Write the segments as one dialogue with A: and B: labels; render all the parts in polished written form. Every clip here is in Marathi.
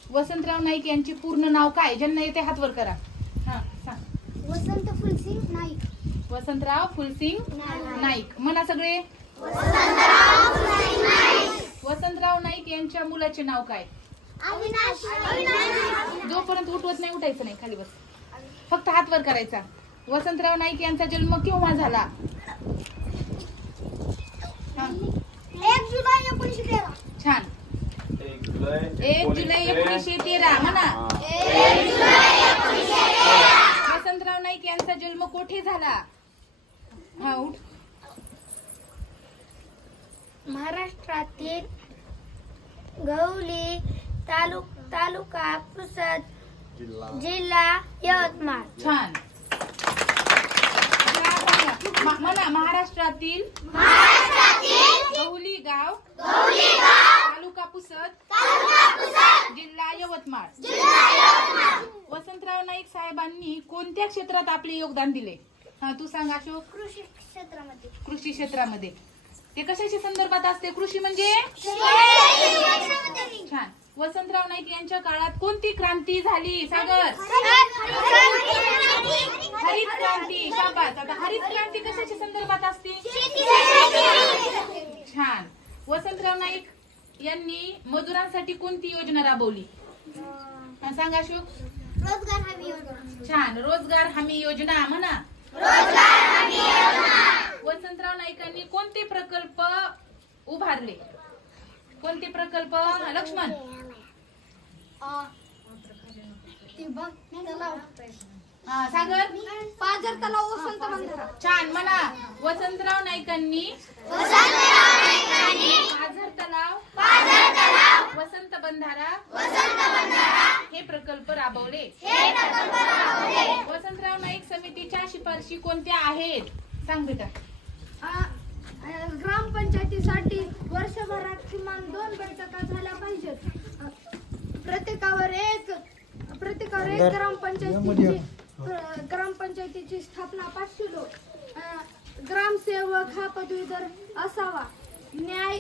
A: वसंतराव नाईक यांचे पूर्ण नाव काय? ज्यांना येते हात वर करा. हा सांग.
B: वसंत फुलसिंग नाईक.
A: वसंतराव फुलसिंग नाईक. म्हणा सगळे. वसंतराव नाईक यांच्या मुलाचे नाव काय?
B: अविनाश.
A: जोपर्यंत उठवत नाही उठायचं नाही, खाली बस. फक्त हात वर करायचा. वसंतराव नाईक यांचा जन्म केव्हा झाला?
B: 1 जुलै 1913.
A: छान. 1 जुलै 1913 म्हणा. वसंतराव नाईक यांचा जन्म कोठे झाला? हा उठ.
B: महाराष्ट्रातील गवली तालुका पुसद जिल्हा यवतमाळ.
A: छान. म्हणा महाराष्ट्रातील गहुली गाव तालुका पुसद जिल्हा यवतमाळ. वसंतराव नाईक साहेबांनी कोणत्या क्षेत्रात आपले योगदान दिले? हा तू सांग अशोक.
B: कृषी क्षेत्रामध्ये.
A: कृषी क्षेत्रामध्ये. ते कशाच्या संदर्भात असते? कृषी म्हणजे. छान. वसंतराव नाईक यांच्या काळात कोणती क्रांती झाली? सागर. हरित क्रांती. शाबास. आता हरित क्रांती कशाच्या संदर्भात असते? छान. वसंतराव नाईक यांनी मजुरांसाठी कोणती योजना राबवली? सांगा अशोक.
B: रोजगार हमी योजना.
A: छान. रोजगार हमी योजना म्हणा. वसंतराव नाईकांनी कोणते प्रकल्प उभारले? कोणते प्रकल्प? लक्ष्मण. सागर.
B: पाझर तलाव वसंत बंधारा.
A: छान म्हणा. वसंतराव नाईकांनी पाझर तलाव वसंत बंधारा हे प्रकल्प राबवले. वसंतराव नाईक समितीच्या शिफारशी कोणत्या आहेत? सांग बेटा.
B: ग्रामपंचायतीसाठी वर्षभरात किमान 2 बैठका झाल्या पाहिजेत. प्रत्येकावर एक ग्रामपंचायतीची स्थापना 500 लोक. ग्रामसेवक हा पदवीधर असावा. न्याय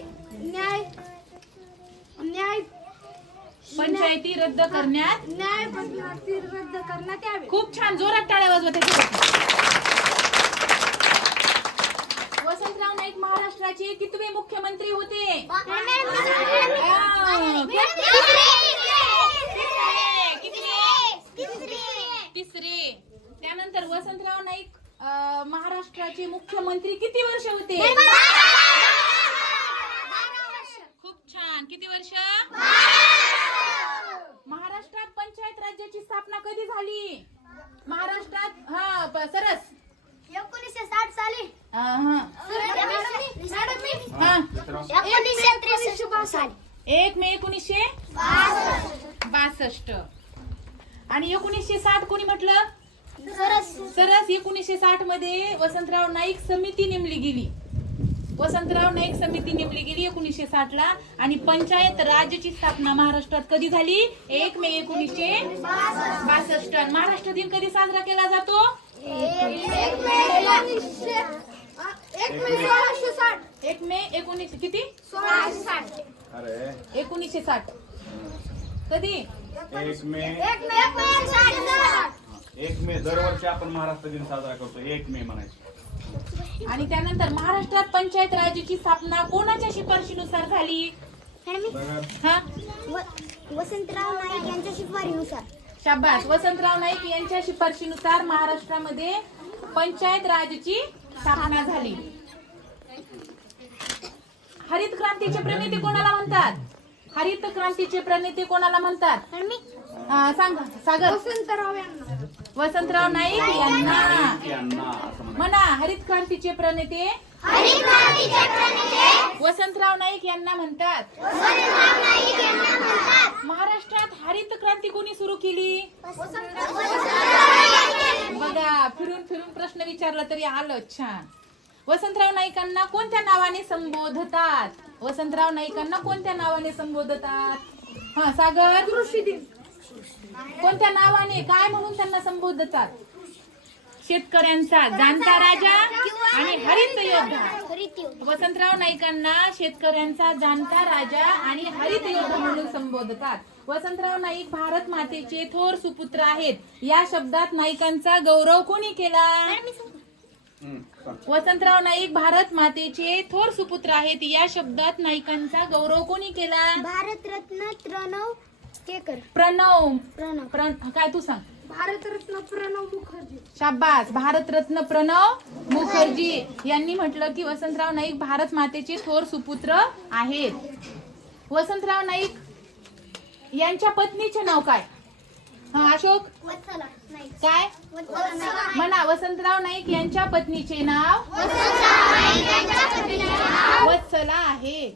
A: पंचायती रद्द करण्यात
B: पंचायती रद्द करण्यात यावे.
A: खूप छान. जोरात टाळ्या वाजवा त्याच्यासाठी. वसंतराव नाईक महाराष्ट्राचे कितवे मुख्यमंत्री होते? तिसरे. त्यानंतर वसंतराव नाईक महाराष्ट्राचे मुख्यमंत्री किती वर्ष होते? खूप छान. किती वर्ष? महाराष्ट्रात पंचायत राज्याची स्थापना कधी झाली? महाराष्ट्रात सरस
B: 1960 साली.
A: 1 मे 1962. आणि 1960 कोणी म्हटलं? सरस. 1960 मध्ये वसंतराव नाईक समिती नेमली गेली. 1960 ला. आणि पंचायत राजची स्थापना महाराष्ट्रात कधी झाली? 1 मे 1962. महाराष्ट्र दिन कधी साजरा केला जातो? 1 मे 19 किती? 1960. कधी?
C: 1 मे दरवर्षी आपण महाराष्ट्र दिन साजरा करतो. 1 मे म्हणायचं.
A: आणि त्यानंतर महाराष्ट्रात पंचायत राजची स्थापना कोणाच्या शिफारशीनुसार झाली?
B: वसंतराव नाईक यांच्या शिफारशीनुसार.
A: शाबास. वसंतराव नाईक यांच्या शिफारशीनुसार महाराष्ट्रामध्ये पंचायत राजची स्थापना झाली. हरित क्रांतीचे प्रणेते कोणाला म्हणतात? हरित क्रांतीचे प्रणेते कोणाला म्हणतात? सांग सागर. वसंतराव नाईक यांना म्हणा. हरित क्रांतीचे प्रणेते वसंतराव नाईक यांना म्हणतात. महाराष्ट्रात हरित क्रांती कोणी सुरू केली? बघा, फिरून प्रश्न विचारला तरी आलं. छान. वसंतराव नाईकांना कोणत्या नावाने संबोधतात? वसंतराव नाईकांना कोणत्या नावाने संबोधतात? सागर. कोणत्या नावाने, काय म्हणून त्यांना संबोधतात? शेतकऱ्यांचा जाणता राजा आणि हरित योद्धा. वसंतराव नाईकांना शेतकऱ्यांचा जाणता राजा आणि हरित योद्धा म्हणून संबोधतात. वसंतराव नाईक भारत मातेचे थोर सुपुत्र आहेत. या शब्दात नाईकांचा गौरव कोणी केला? वसंतराव नाईक भारत मातेचे थोर सुपुत्र आहेत. या शब्दात नाईकांचा गौरव कोणी केला?
B: भारतरत्न प्रणव केकर.
A: काय तू सांग?
B: भारतरत्न प्रणव मुखर्जी.
A: शाबास. भारतरत्न प्रणव मुखर्जी यांनी म्हटलं की वसंतराव नाईक भारत मातेचे थोर सुपुत्र आहेत. वसंतराव नाईक यांच्या पत्नीचे नाव काय? अशोक
B: वत्सला नाईक.
A: काय म्हणा? वसंतराव नाईक यांच्या पत्नीचे नाव वत्सला आहे.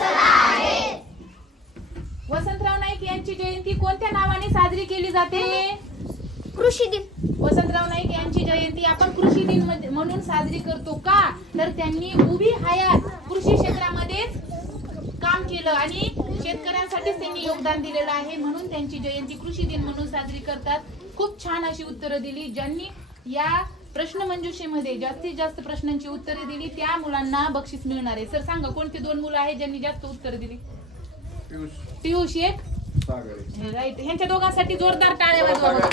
A: वसंतराव नाईक यांची जयंती कोणत्या नावाने साजरी केली जाते?
B: कृषी दिन.
A: वसंतराव नाईक यांची जयंती आपण कृषी दिन म्हणून साजरी करतो का? तर त्यांनी उभी हयात कृषी क्षेत्रामध्येच काम केलं आणि शेतकऱ्यांसाठीच त्यांनी योगदान दिलेलं आहे, म्हणून त्यांची जयंती कृषी दिन म्हणून साजरी करतात. खूप छान अशी उत्तरं दिली. ज्यांनी या प्रश्नमंजुषेमध्ये जास्तीत जास्त प्रश्नांची उत्तरे दिली त्या मुलांना बक्षीस मिळणार आहे. सर सांगा कोणती दोन मुलं आहेत ज्यांनी जास्त उत्तरं दिली? पियुष एक, राईट. ह्यांच्या दोघांसाठी जोरदार टाळ्या वाजवा बरं.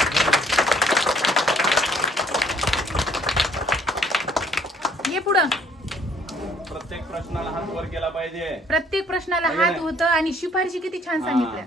A: ये पुढं.
C: प्रत्येक प्रश्नाला हात वर केला पाहिजे.
A: प्रत्येक प्रश्नाला हात होतं आणि शिफारशी किती छान सांगितल्या.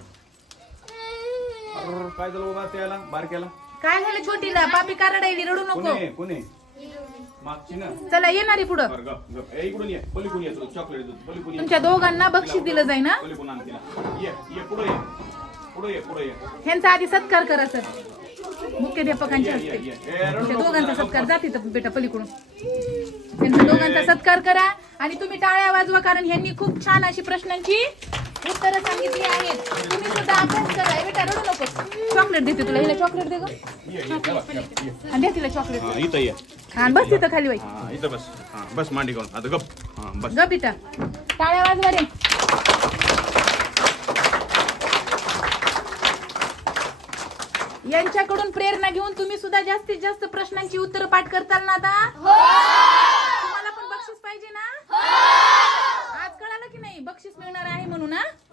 C: काय झालं बाबा त्याला बारक्याला?
A: काय झालं छोटीला? पापी कारडायली, रडू नको.
C: कोणी मागची ना.
A: चला येणारी पुढं.
C: बरं, गप गप. इकडून ये. पलीकडून ये. चॉकलेट देतो. पलीकडून ये.
A: तुमच्या दोघांना बक्षीस दिलं जाईल ना.
C: पलीकडून आण तिला. ये ये पुढे ये. पुढे ये. पुढे ये.
A: ह्यांचा आधी सत्कार करा सर, मुख्याध्यापकांच्या
C: ये,
A: हस्ते.
C: ये, ये. रडू
A: तुमच्या
C: नको
A: दोघांचा
C: जरा,
A: सत्कार
C: गप
A: जा तिथं बेटा पलीकडून. त्यांच्या दोघांचा सत्कार करा आणि तुम्ही टाळ्या वाजवा, कारण ह्यांनी खूप छान अशी प्रश्नांची उत्तरं सांगितली आहेत. तुम्ही सुद्धा अभ्यास करा. बेटा रडू नको. चॉकलेट देते तुला. हिला चॉकलेट दे ग.
C: ये, ये. चला, चला, ये.
A: आणि द्या तिला चॉकलेट.
C: हा, इथं ये.
A: हा बस तिथं खाली बाई.
C: हा, इथं बस. हा, बस मांडी करून. आता गप. हा, बस.
A: ग बेटा टाळ्या वाजवा रे. यांच्याकडून प्रेरणा घेऊन तुम्ही सुद्धा जास्तीत जास्त प्रश्नांची उत्तरं पाठ करताल ना आता? तुम्हाला पण बक्षीस पाहिजे ना? आज कळालं की नाही बक्षीस मिळणार आहे म्हणून?